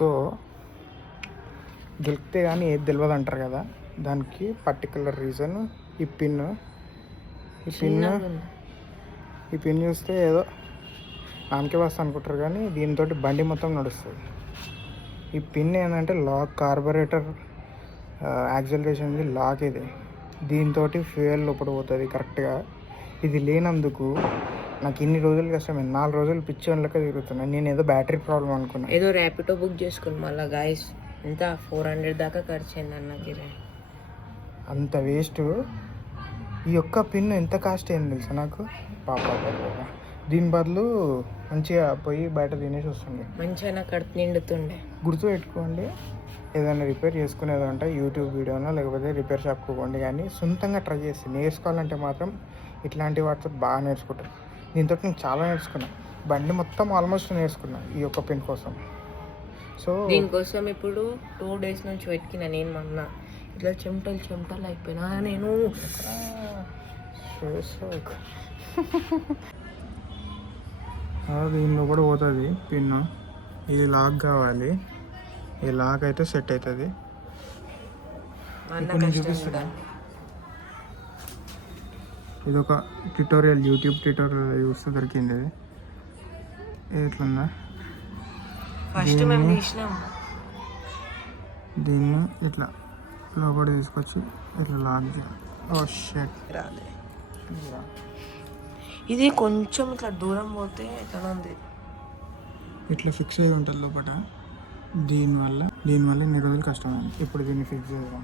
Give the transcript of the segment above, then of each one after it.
So గెలిపితే కానీ ఏది తెలియదు అంటారు కదా, దానికి పర్టికులర్ రీజన్ ఈ పిన్ చూస్తే ఏదో నామకే వస్తా అనుకుంటారు కానీ దీంతో బండి మొత్తం నడుస్తుంది. ఈ పిన్ ఏంటంటే లాక్, కార్బొరేటర్ యాక్సిలరేషన్ లాక్. ఇది దీంతో ఫ్యూయల్ లోపల పోతుంది కరెక్ట్గా. ఇది లేనందుకు నాకు ఇన్ని రోజులు కష్టమైంది. 4 రోజులు పిచ్చి లెక్క తిరుగుతున్నాను. నేను ఏదో బ్యాటరీ ప్రాబ్లం అనుకున్నా. ఏదో ర్యాపిడో బుక్ చేసుకుని మళ్ళీ గాయస్ ఎంత 400 దాకా ఖర్చు అయింది అన్నకి. అంత వేస్ట్. ఈ ఒక్క పిన్ ఎంత కాస్ట్ అయింది తెలుసా నాకు. పాపా దీని బదులు మంచిగా పోయి బయట తినేసి వస్తుండే, మంచిగా కడుపు నిండుతుండే. గుర్తు పెట్టుకోండి, ఏదైనా రిపేర్ చేసుకునేది అంటే యూట్యూబ్ వీడియోనో లేకపోతే రిపేర్ షాప్కి పోండి, కానీ సొంతంగా ట్రై చేసి నేర్చుకోవాలంటే మాత్రం ఇట్లాంటి వాటితో బాగా నేర్చుకుంటాను. దీంతో నేను చాలా నేర్చుకున్నాను. బండి మొత్తం ఆల్మోస్ట్ నేర్చుకున్నాను ఈ ఒక్క పిన్ కోసం. సో దీనికోసం ఇప్పుడు 2 days నుంచి వెతికిన నేను. మొన్న ఇట్లా చెమటలు అయిపోయినా నేను. దీనిలో కూడా పోతుంది పిన్. ఇది లాక్ కావాలి. ఈ లాక్ అయితే సెట్ అవుతుంది. చూపిస్తున్నా. ఇది ఒక ట్యూటోరియల్, యూట్యూబ్ ట్యూటోరియల్ చూస్తే దొరికింది. ఇది ఎట్లుందా, ఫస్ట్ మేము తీసినాం. దీన్ని ఇట్లా లోపల తీసుకొచ్చి ఇట్లా లాక్ చేయాలి. ఓ షట్ రాలే. ఇది కొంచెం ఇట్లా దూరం పోతే ఎట్లా ఉంది, ఇట్లా ఫిక్స్ అయ్యి ఉంటుంది లోపల. దీనివల్ల ఇన్ని రోజులు కష్టమైంది. ఇప్పుడు దీన్ని ఫిక్స్ చేద్దాం.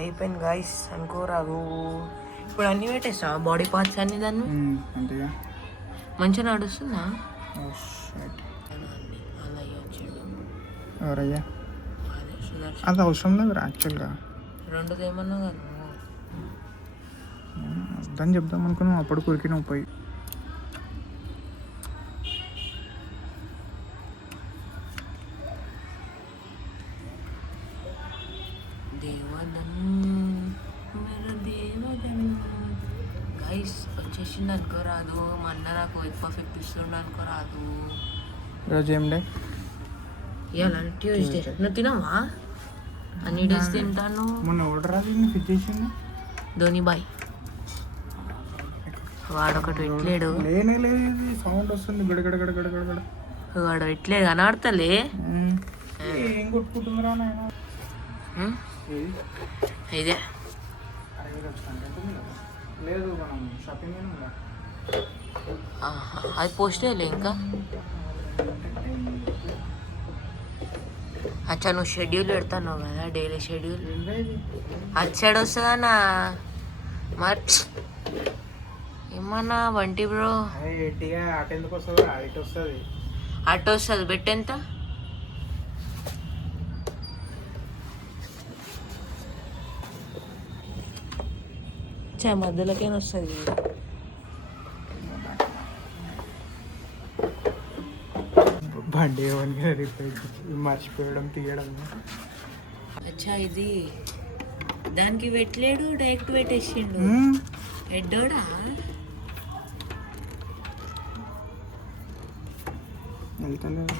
అయిపోయింది గాయస్ అనుకోరాదు. ఇప్పుడు అన్నీ పెట్టేసా బాడీ పార్ట్స్ అన్ని దాన్ని. అంతేగా మంచిగా నడుస్తుందా. ఎవరయ్యా అది అవసరం లేదు యాక్చువల్గా. 2 ఏమన్నా కదా దాన్ని చెప్దాం అనుకున్నాం, అప్పుడు కురికినావు పోయి. గైస్ వచ్చేసింది అనుకోరాదు. మా అన్న నాకు ఎక్కువ 50 ఇస్తుండ అనుకోరాదు. ఈరోజు ఏం డే? ఇవాళ ట్యూస్డే. నువ్వు తినవా? అన్ని డేస్ తింటాను. మొన్న ఆర్డర్ అది ఫిట్ చేసింది ధోని బాయ్. వాడొకటి పెట్టలేడు. లేనే లేదు, సౌండ్ వస్తుంది గడగడ. వాడు పెట్టలేడు కనబడతలే. ఏం కొట్టుకుంటుందిరా నాయన. ఇదే లేదు, మనం షాపింగ్ అది పోస్ట్ చేయలే ఇంకా. అచ్చా నువ్వు షెడ్యూల్ పెడతాను కదా, డైలీ షెడ్యూల్. అటు సైడ్ వస్తుందా నా మరి ఏమన్నా వంటి బ్రో. అటు ఎందుకు వస్తుంది, ఇటు వస్తుంది. అటు వస్తుంది పెట్టెంత. చా మధ్యలోకైనా వస్తుంది. బండి మర్చిపోయడం తీయడం. అచ్చా ఇది దానికి పెట్టలేడు, డైరెక్ట్ పెట్టేసిండు. ఎడ్డోడా వెళ్తలేదు.